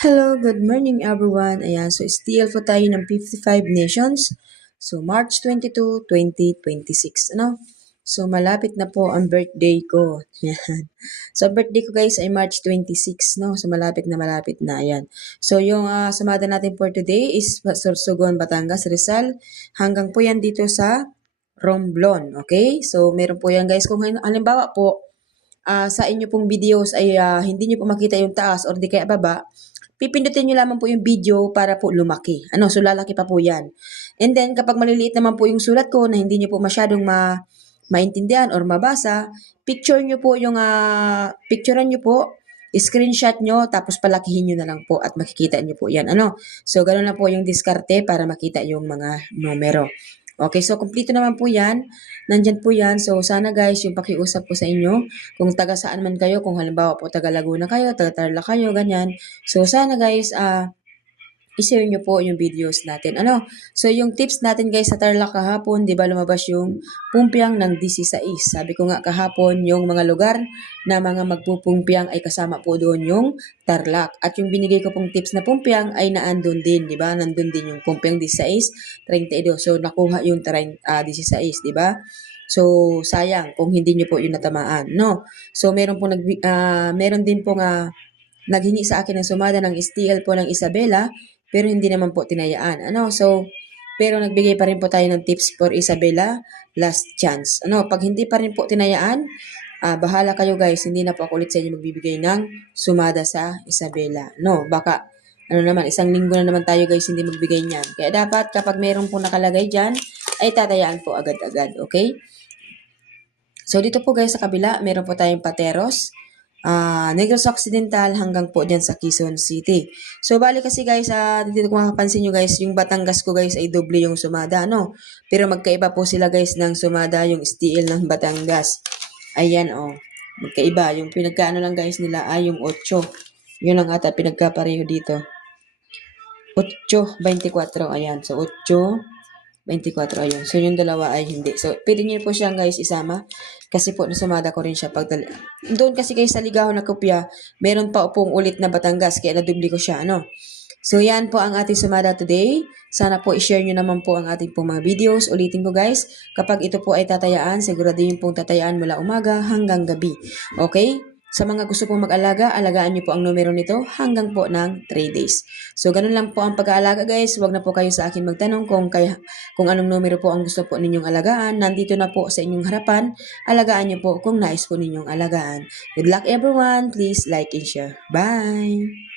Hello, good morning everyone. Ayan, so still po tayo ng 55 nations. So March 22, 2026. Ano? So malapit na po ang birthday ko. Yan. So birthday ko guys ay March 26, no? So malapit na. Ayan. So yung sumada natin for today is Sorsogon, Batangas, Rizal. Hanggang po yan dito sa Romblon. Okay? So meron po yan guys. Kung halimbawa po, sa inyo pong videos ay hindi nyo po makita yung taas or di kaya baba, pipindutin nyo lamang po yung video para po lumaki. Ano, so lalaki pa po yan. And then, kapag maliliit naman po yung sulat ko na hindi nyo po masyadong maintindihan or mabasa, picturean nyo po, screenshot nyo, tapos palakihin nyo na lang po at makikita nyo po yan. Ano? So, ganoon lang po yung diskarte para makita yung mga numero. Okay, so kumpleto naman po yan. Nandyan po yan. So, sana guys, yung pakiusap ko sa inyo, kung taga saan man kayo, kung halimbawa po taga Laguna kayo, taga Tarlac kayo, ganyan. So, sana guys, i-share nyo po yung videos natin. Ano? So, yung tips natin guys sa Tarlac kahapon, di ba lumabas yung pumpiang ng 16. Sabi ko nga kahapon, yung mga lugar na mga magpupumpiang ay kasama po doon yung Tarlac. At yung binigay ko pong tips na pumpiang ay naandun din, di ba? Nandun din yung pumpiang 16, 32. So, nakuha yung 16, di ba? So, sayang kung hindi nyo po yung natamaan, no? So, meron din po nga naghingi sa akin ng sumada ng STL po ng Isabela, pero hindi naman po tinayaan. Ano? So, pero nagbigay pa rin po tayo ng tips for Isabela, last chance. Ano? Pag hindi pa rin po tinayaan, bahala kayo guys, hindi na po ako ulit sa inyo magbibigay ng sumada sa Isabela. No, baka, isang linggo na naman tayo guys hindi magbigay niyan. Kaya dapat kapag meron po nakalagay dyan, ay tatayaan po agad-agad, okay? So, dito po guys sa kabila, meron po tayong Pateros, Negros Occidental hanggang po dyan sa Quezon City. So, bali kasi guys, dito kung makapansin nyo guys, yung Batangas ko guys ay doble yung sumada, no? Pero magkaiba po sila guys ng sumada, yung STL ng Batangas. Ayan, oh. Magkaiba. Yung pinagkaano lang guys nila ay yung 8. Yun lang ata pinagkapareho dito. 8.24. Ayan. So, 8.24. Ayun. So, yung dalawa ay hindi. So, pwede nyo po siyang guys isama. Kasi po, nasumada ko rin siya. Doon kasi guys sa ligaw na kopya, meron pa pong ulit na Batangas. Kaya nadubli ko siya. Ano? So, yan po ang ating sumada today. Sana po i-share nyo naman po ang ating pong mga videos. Ulitin ko guys, kapag ito po ay tatayaan, siguraduhin pong tatayaan mula umaga hanggang gabi. Okay? Sa mga gusto pong mag-alaga, alagaan nyo po ang numero nito hanggang po ng 3 days. So, ganun lang po ang pag-aalaga guys. Huwag na po kayo sa akin magtanong kung anong numero po ang gusto po ninyong alagaan. Nandito na po sa inyong harapan. Alagaan nyo po kung nais po ninyong alagaan. Good luck everyone. Please like and share. Bye!